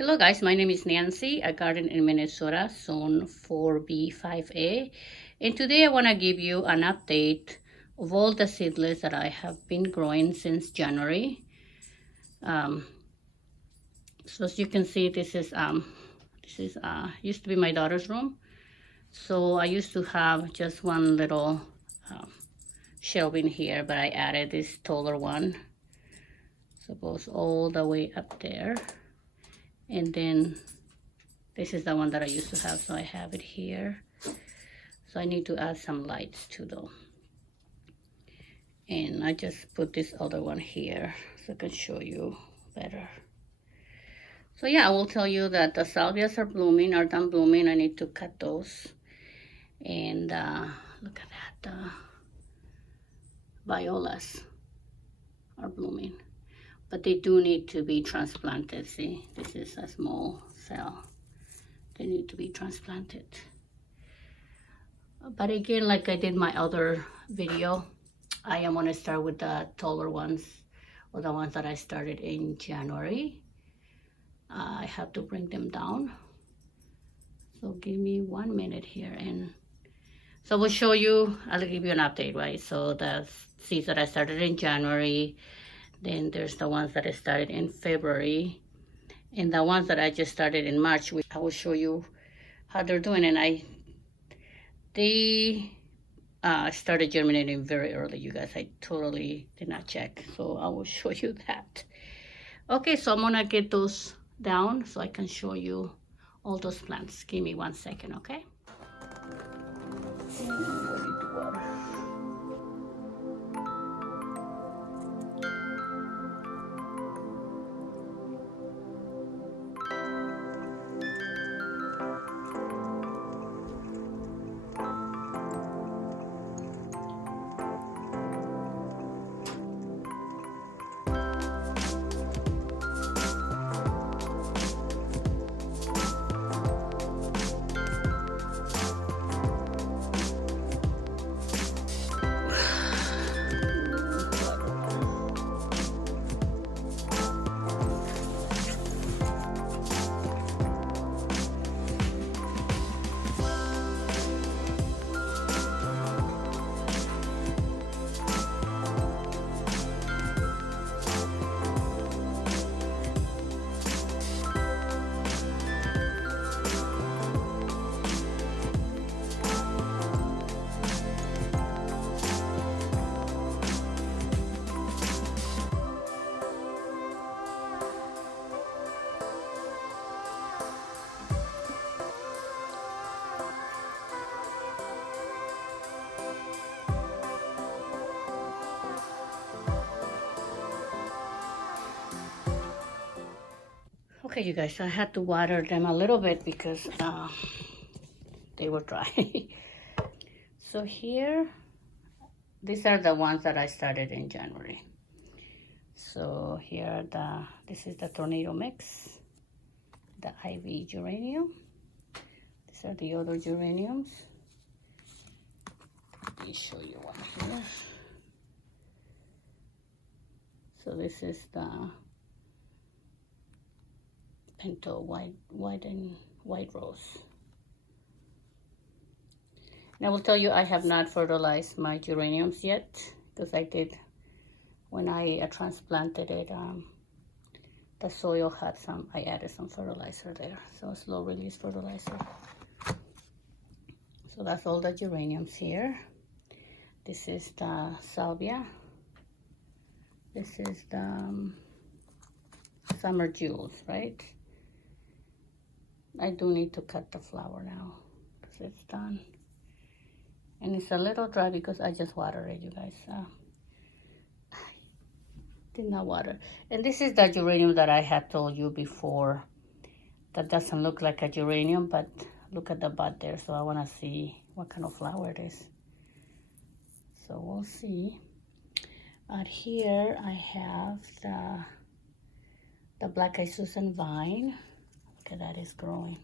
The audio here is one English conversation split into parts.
Hello guys, my name is Nancy. I garden in Minnesota, zone 4B5A. And today I want to give you an update of all the seedlings that I have been growing since January. So as you can see, this is used to be my daughter's room. So I used to have just one little shelf in here, but I added this taller one. So it goes all the way up there. And then this is the one that I used to have, so I have it here. So I need to add some lights too though. And I just put this other one here so I can show you better. So yeah, I will tell you that the salvias are done blooming. I need to cut those. And look at that, the violas are blooming. But they do need to be transplanted. See, this is a small cell. They need to be transplanted. But again, like I did my other video, I am going to start with the taller ones, or the ones that I started in January. I have to bring them down. So give me 1 minute here, and so we'll show you, I'll give you an update, right? So the seeds that I started in January, then there's the ones that I started in February, and the ones that I just started in March, which I will show you how they're doing. And they started germinating very early, you guys. I totally did not check, so I will show you that. Okay, so I'm gonna get those down so I can show you all those plants. Give me 1 second, okay? Okay, you guys, so I had to water them a little bit because they were dry. So here, these are the ones that I started in January. So here are this is the tornado mix, the ivy geranium. These are the other geraniums. Let me show you one here. So this is the pinto white rose. And I will tell you, I have not fertilized my geraniums yet, because I did when I transplanted it. The soil had I added some fertilizer there, so slow release fertilizer. So that's all the geraniums here. This is the salvia. This is the summer jewels, right? I do need to cut the flower now because it's done. And it's a little dry because I just watered it, you guys. I did not water. And this is the geranium that I had told you before. That doesn't look like a geranium, but look at the bud there. So I want to see what kind of flower it is. So we'll see. Out here I have the black eyed Susan vine. Look at that, is growing.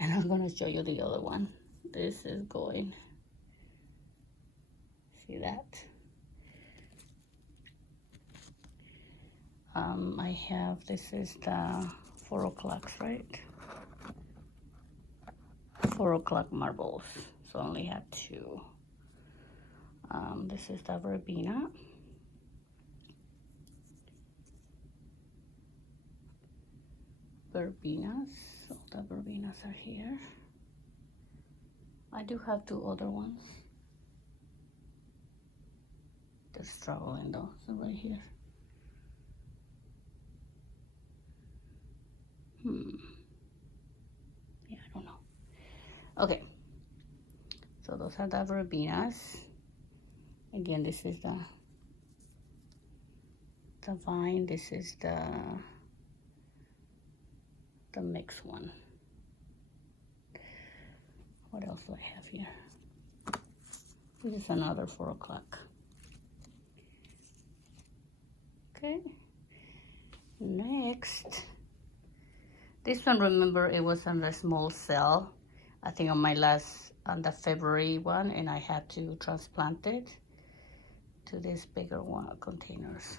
And I'm going to show you the other one. This is going. See that? I have, this is the 4 o'clocks, right? 4 o'clock marbles. So I only had 2. This is the Verbena. Verbenas. So the Verbenas are here. I do have 2 other ones. They're struggling though, so right here. Yeah, I don't know. Okay. So those are the Verbenas. Again, this is the vine. This is the mixed one. What else do I have here? This is another 4 o'clock. Okay. Next. This one, remember, it was on a small cell. I think on the February one, and I had to transplant it to these bigger containers.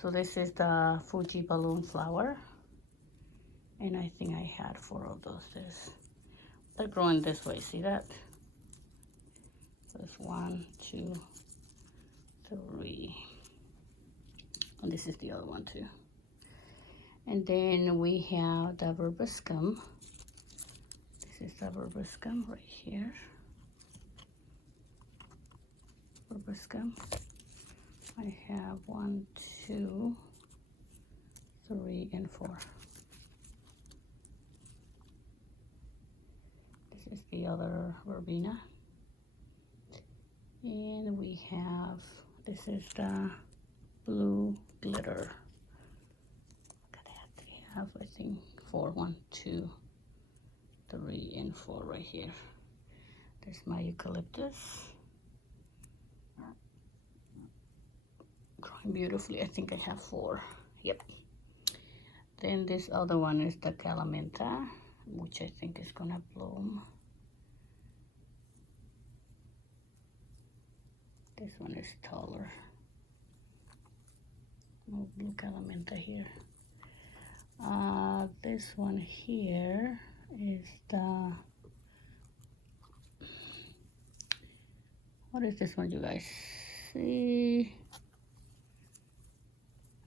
So this is the Fuji balloon flower. And I think I had 4 of those. They're growing this way, see that? There's 1, 2, 3. And this is the other one too. And then we have the Verbescum. This is the Verbescum right here. Verbescum. I have 1, 2, 3, and 4. This is the other Verbena. And we have, this is the blue glitter. Look at that. We have, I think, 4. 1, 2, 3, and 4 right here. There's my eucalyptus. Growing beautifully. I think I have 4. Yep. Then this other one is the calamenta, which I think is gonna bloom. This one is taller. No blue calamenta here. This one here is the, what is this one, you guys see?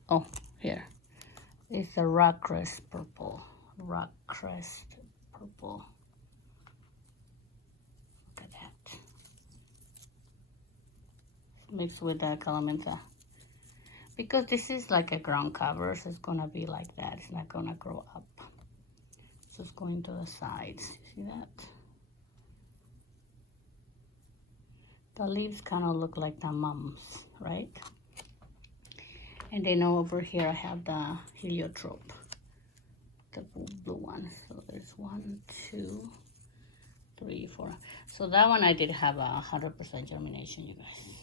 Oh, here. It's a rock crest purple. Rock crest purple. Look at that. Mixed with the calamenta. Because this is like a ground cover, so it's gonna be like that. It's not gonna grow up. So it's going to the sides. See that? The leaves kind of look like the mums, right? And then over here I have the heliotrope, the blue one. So there's 1, 2, 3, 4. So that one I did have 100% germination, you guys.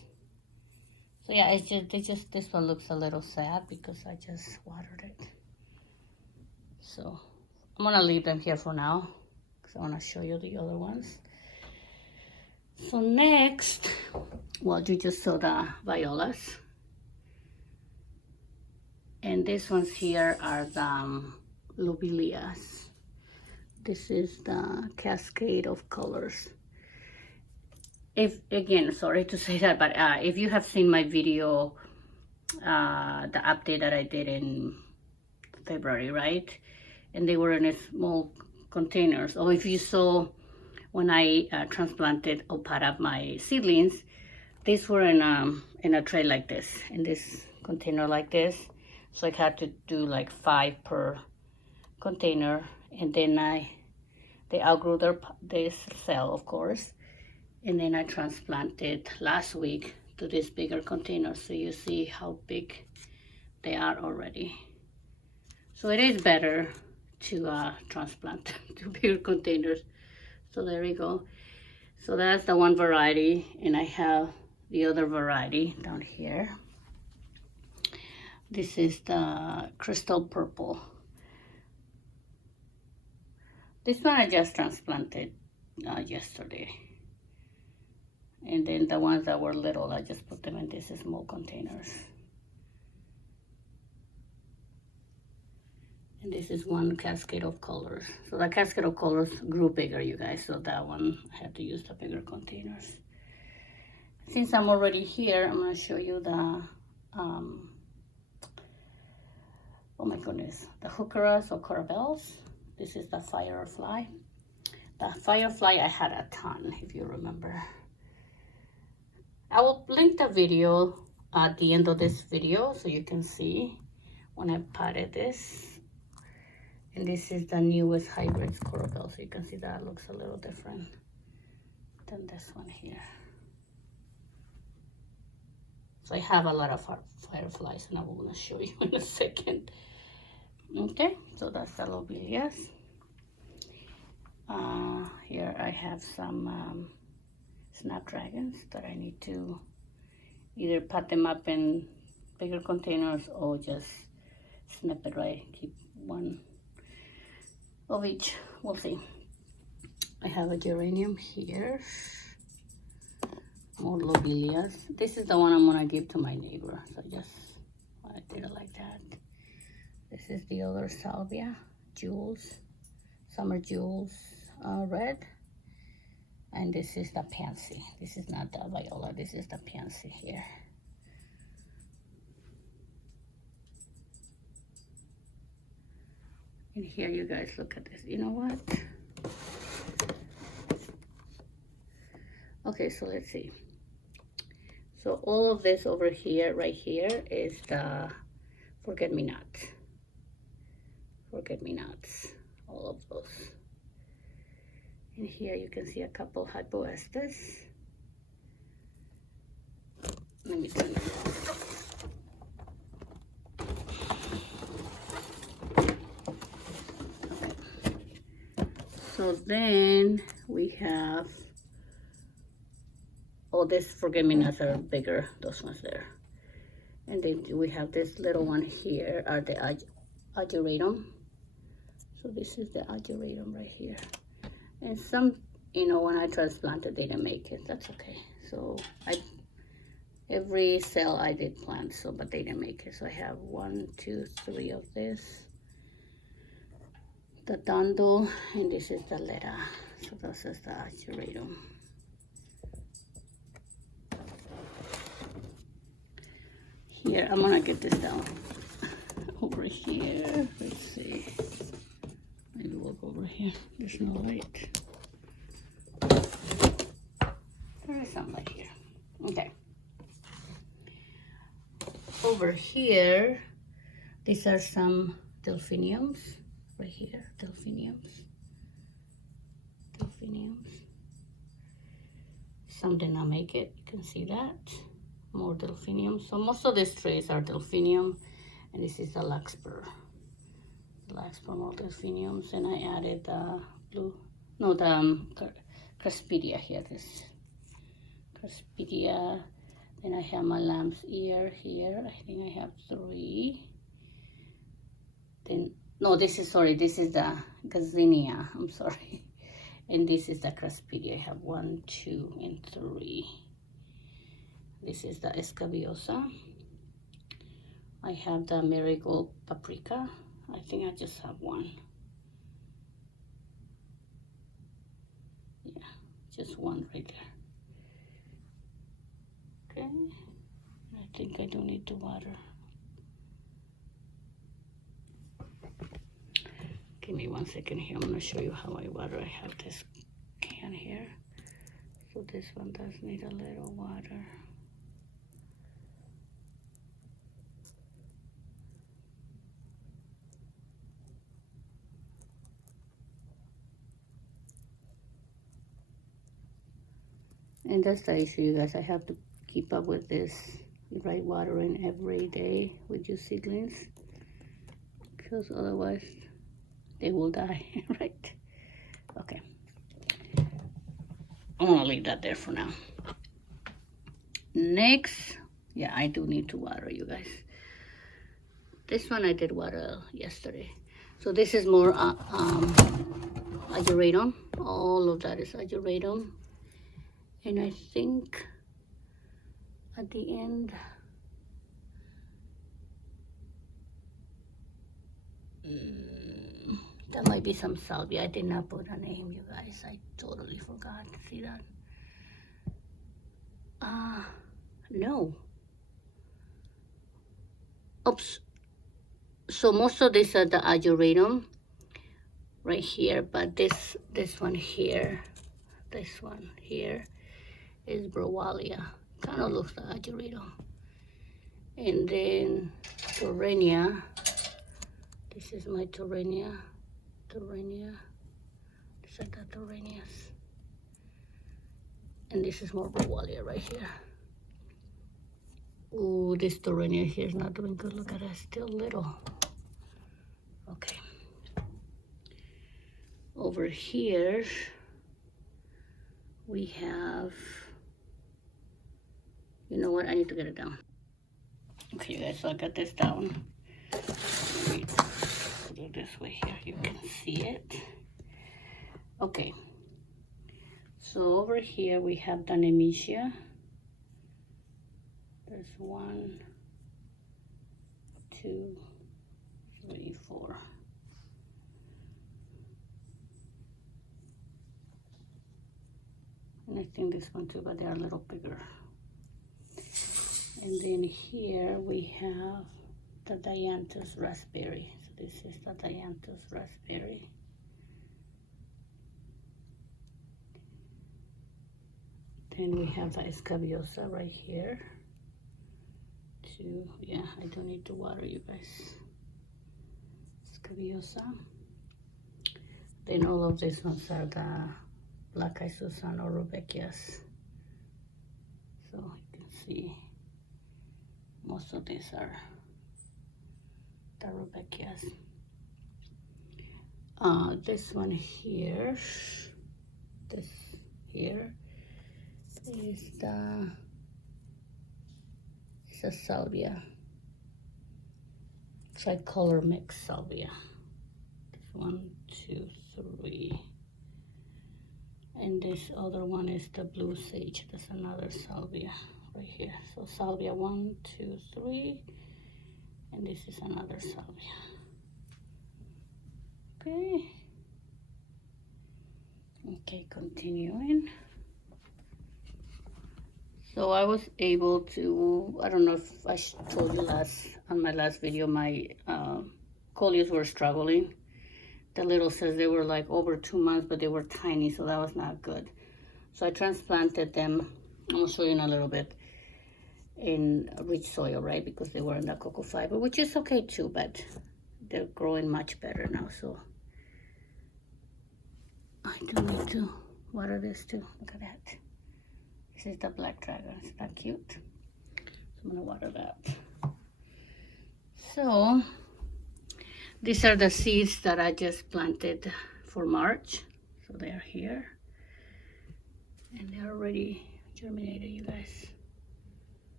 So yeah, it's just this one looks a little sad because I just watered it. So I'm gonna leave them here for now because I want to show you the other ones. So next, well, you just saw the violas. And these ones here are the lobelias. This is the cascade of colors. If, again, sorry to say that, but if you have seen my video, the update that I did in February, right? And they were in a small containers. Or if you saw when I transplanted or pot up my seedlings, these were in a tray like this, in this container like this. So I had to do like 5 per container, and then they outgrew this cell, of course, and then I transplanted last week to this bigger container. So you see how big they are already. So it is better to transplant to bigger containers. So there we go. So that's the one variety, and I have the other variety down here. This is the crystal purple. This one I just transplanted yesterday. And then the ones that were little, I just put them in these small containers. And this is one cascade of colors. So the cascade of colors grew bigger, you guys. So that one, I had to use the bigger containers. Since I'm already here, I'm gonna show you the, oh my goodness, the heucheras or corbels. This is the firefly. The firefly, I had a ton, if you remember. I will link the video at the end of this video so you can see when I potted this. And this is the newest hybrid corbel, so you can see that looks a little different than this one here. So I have a lot of fireflies, and I will gonna show you in a second. Okay, so that's the lobelias. Here I have some snapdragons that I need to either pot them up in bigger containers or just snip it, right? Keep one of each. We'll see. I have a geranium here. More lobelias. This is the one I'm gonna give to my neighbor. So I did it like that. This is the other salvia, jewels, summer jewels, red. And this is the pansy. This is not the viola, this is the pansy here. And here, you guys, look at this. You know what? Okay, so let's see. So all of this over here, right here, is the forget-me-nots. Forget-me-nots, all of those. And here you can see a couple hypoestes. Let me turn them off. Okay. So then we have, oh, this forget-me-nots are bigger, those ones there. And then we have this little one here, are the ageratum. So this is the ageratum right here. And some, you know, when I transplanted, they didn't make it. That's okay. So every cell I did plant, so, but they didn't make it. So I have 1, 2, 3 of this. The dando, and this is the leda. So this is the ageratum. Here, I'm gonna get this down. Over here, let's see. Maybe we'll go over here. There's no light. There is some light here. Okay. Over here, these are some delphiniums. Right here, delphiniums. Delphiniums. Some did not make it. You can see that. More delphiniums. So most of these trees are delphinium, and this is the larkspur. Larkspur, more delphiniums, and I added the Craspedia here. This Craspedia. Then I have my lamb's ear here. I think I have 3. Then no, this is the Gazania. I'm sorry. And this is the Craspedia. I have 1, 2, and 3. This is the Escabiosa. I have the marigold paprika. I think I just have 1. Yeah, just 1 right there. Okay, I think I don't need to water. Give me 1 second here. I'm gonna show you how I water. I have this can here. So this one does need a little water. And that's the issue, you guys. I have to keep up with this, right, watering every day with your seedlings, because otherwise they will die, right? Okay. I'm gonna leave that there for now. Next, yeah, I do need to water, you guys. This one I did water yesterday. So this is more ageratum. All of that is ageratum. And I think at the end, That might be some salvia. I did not put a name, you guys. I totally forgot. See that? No. Oops. So most of these are the Geranium right here, but this one here is Browalia. Kind of looks like Geranium. And then Torrenia. This is my Torrenia. These are the Torrenias. And this is more Browalia right here. Ooh, this Torrenia here is not doing good. Look at it, still little. Okay. Over here, we have, you know what, I need to get it down. Okay, you guys, so I got this down. Wait, put it this way here, you can see it. Okay. So over here, we have the Nemesia. There's 1, 2, 3, 4. And I think this one too, but they're a little bigger. And then here we have the Dianthus raspberry. So this is the Dianthus raspberry. Then we have the Escabiosa right here. Yeah, I don't need to water, you guys. Escabiosa. Then all of these ones are the Black Eye Susan or Rudbeckias. So you can see most of these are the Rudbeckias. This one here, this here is it's a salvia, tricolor mix salvia. 1, 2, 3. And this other one is the blue sage. That's another salvia right here. So salvia 1, 2, 3. And this is another salvia. Okay. Okay, continuing. So I was able to, I don't know if I told you on my last video, my Coleus were struggling. The little says they were like over 2 months, but they were tiny, so that was not good. So I transplanted them, I'm gonna show you in a little bit, in rich soil, right? Because they were in the cocoa fiber, which is okay too, but they're growing much better now, so I do need to water this too. Look at that. This is the black dragon. Isn't that cute? So I'm gonna water that. So these are the seeds that I just planted for March. So they are here. And they're already germinated, you guys.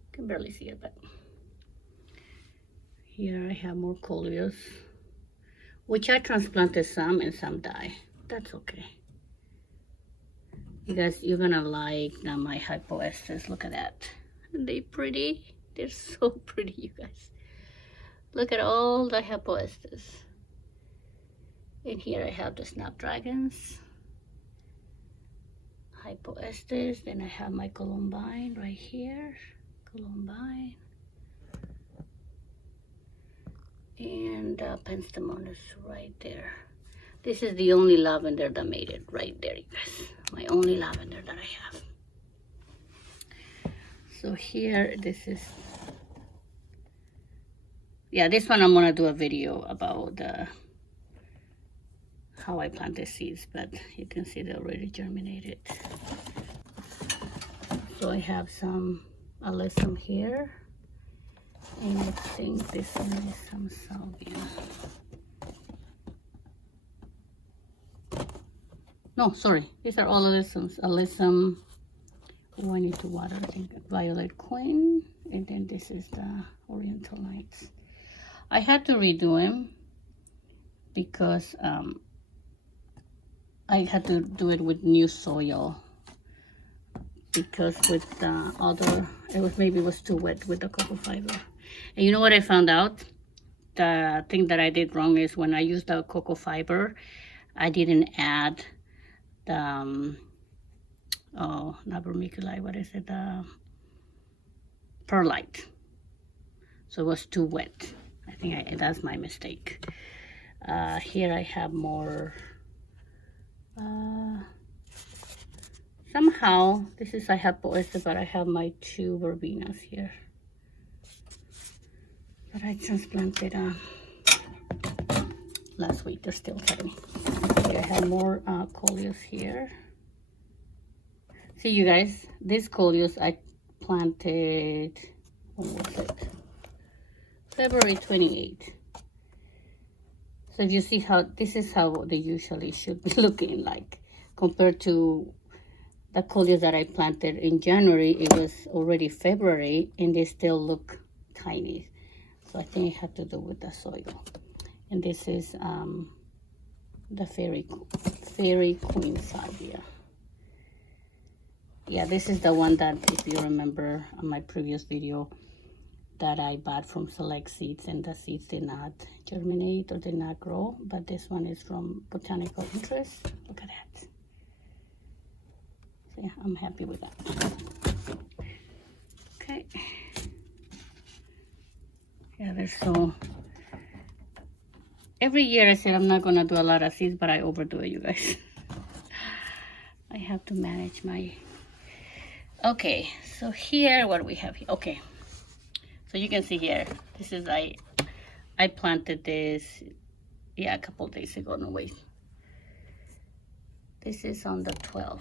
You can barely see it, but here I have more Coleus, which I transplanted some and some die. That's okay. You guys, you're gonna like now my hypoestes. Look at that. Aren't they pretty? They're so pretty, you guys. Look at all the hypoestes. And here I have the snapdragons, hypoestes. Then I have my Columbine right here. Columbine. And Pentstemon is right there. This is the only lavender that made it right there, you guys. My only lavender that I have. So here, this is, yeah, this one I'm gonna do a video about how I planted seeds, but you can see they already germinated. So I have some alyssum here, and I think this one is some salvia. No, sorry, these are all alyssums. Alyssum, oh, I need to water, I think, Violet Queen, and then this is the Oriental Lights. I had to redo them because I had to do it with new soil, because with the other, maybe it was too wet with the cocoa fiber. And you know what I found out? the thing that I did wrong is when I used the cocoa fiber, I didn't add the, oh, not vermiculite, what is it? Perlite. So it was too wet. I think that's my mistake. Here I have more, somehow, this is, I have poised, but I have my 2 Verbenas here that I transplanted last week. They're still tiny. Here I have more Coleus here. See, you guys, this Coleus I planted, when was it? February 28th. So you see how, this is how they usually should be looking like, compared to the Coleus that I planted in January. It was already February and they still look tiny. So I think it had to do with the soil. And this is the Fairy Queen Salvia. Yeah, this is the one that, if you remember on my previous video, that I bought from Select Seeds, and the seeds did not germinate or did not grow. But this one is from Botanical Interest. Look at that. So yeah, I'm happy with that. Okay. Yeah, there's so... Every year I said I'm not gonna do a lot of seeds, but I overdo it, you guys. I have to manage my... Okay, so here, what do we have here? Okay, so you can see here, this is, I planted this, yeah, a couple days ago. No, wait. This is on the 12th.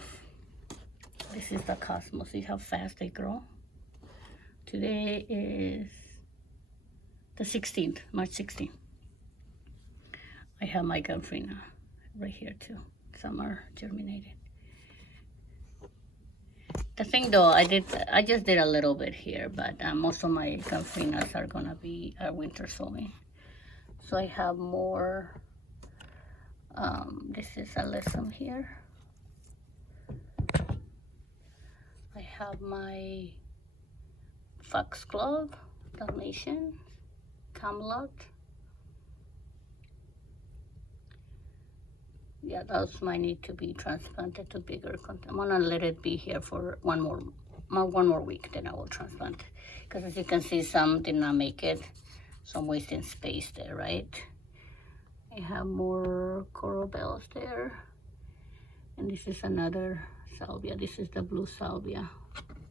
This is the Cosmos. See how fast they grow? Today is the 16th, March 16th. I have my Galfrina right here too. Some are germinated. The thing though, I just did a little bit here, but most of my Galfrinas are gonna be winter sowing. So I have more, this is Alyssum here. I have my Foxglove, Dalmatian, Camelot. Yeah, those might need to be transplanted to bigger containers. I'm gonna let it be here for one more week, then I will transplant. Because as you can see, some did not make it, so I'm wasting space there, right? I have more coral bells there, and this is another salvia. This is the blue salvia,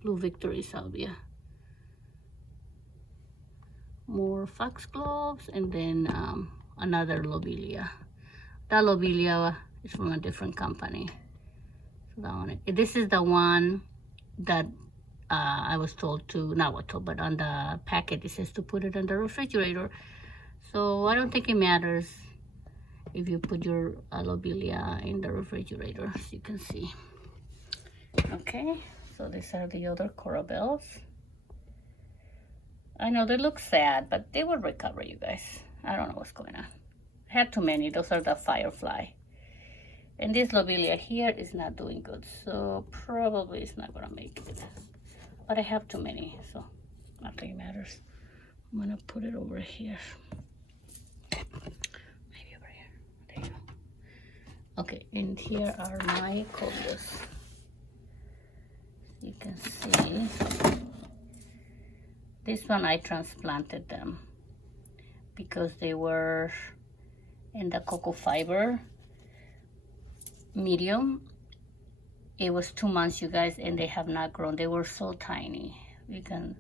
blue Victory salvia. More foxgloves, and then another lobelia. That lobelia is from a different company. So that one, this is the one that I was told to, not what told, but on the packet it says to put it in the refrigerator. So I don't think it matters if you put your lobelia in the refrigerator, as you can see. Okay, so these are the other coral bells. I know they look sad, but they will recover, you guys. I don't know what's going on. I had too many. Those are the firefly. And this lobelia here is not doing good, so probably it's not gonna make it. But I have too many, so nothing matters. I'm gonna put it over here. Maybe over here. There you go. Okay, and here are my Coleus. You can see. This one I transplanted them because they were in the cocoa fiber medium. It was 2 months, you guys, and they have not grown. They were so tiny. You can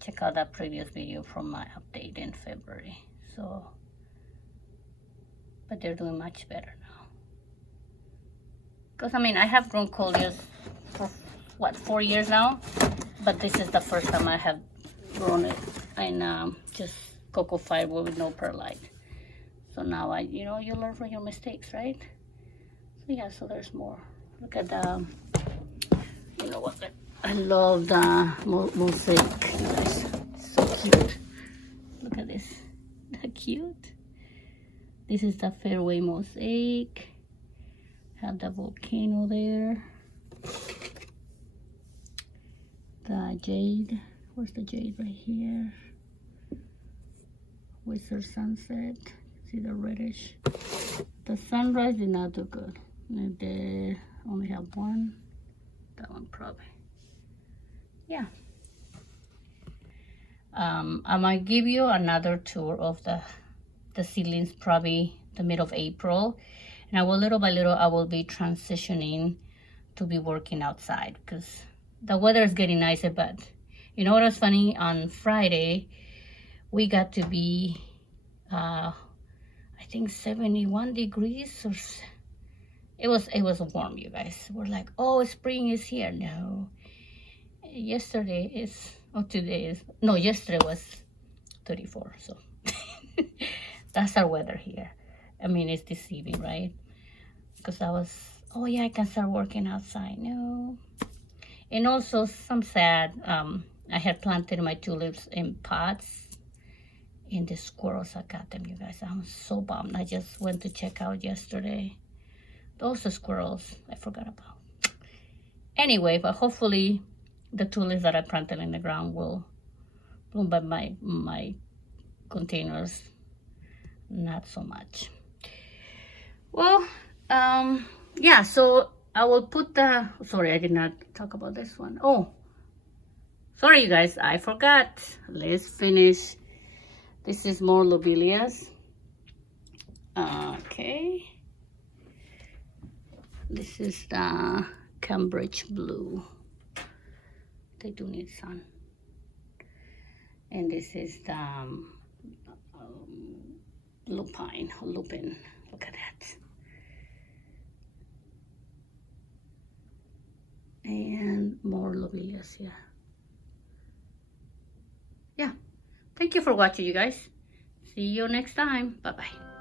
check out that previous video from my update in February. So, but they're doing much better now. Because I mean, I have grown Coleus for what, 4 years now, but this is the first time I have grown it in just cocoa fiber with no perlite. So now you know, you learn from your mistakes, right? So yeah, so there's more. Look at the, you know what, I love the mosaic, you guys. It's so cute. Look at this, how cute. This is the fairway mosaic. Have the volcano there. The jade, where's the jade? Right here. Wizard Sunset. See the reddish. The sunrise did not do good. They only have one. That one probably. Yeah. I might give you another tour of the seedlings probably the middle of April. And I will, little by little, I will be transitioning to be working outside because the weather is getting nicer. But you know what was funny? On Friday, we got to be, I think 71 degrees or it was warm, you guys. We're like, oh, spring is here. No, yesterday is, oh, today is, no, yesterday was 34. So that's our weather here. I mean, it's deceiving, right? Because I was, oh yeah, I can start working outside. No. And also, some sad, I had planted my tulips in pots, and the squirrels, I got them, you guys. I'm so bummed. I just went to check out yesterday. Those are squirrels I forgot about. Anyway, but hopefully the tulips that I planted in the ground will bloom, but my containers, not so much. Well, yeah, so I will put the, sorry, I did not talk about this one. Oh, sorry, you guys, I forgot. Let's finish. This is more lobelias. Okay. This is the Cambridge Blue. They do need sun. And this is the Lupine. Look at that. And more lobelias here. Yeah. Thank you for watching, you guys. See you next time. Bye-bye.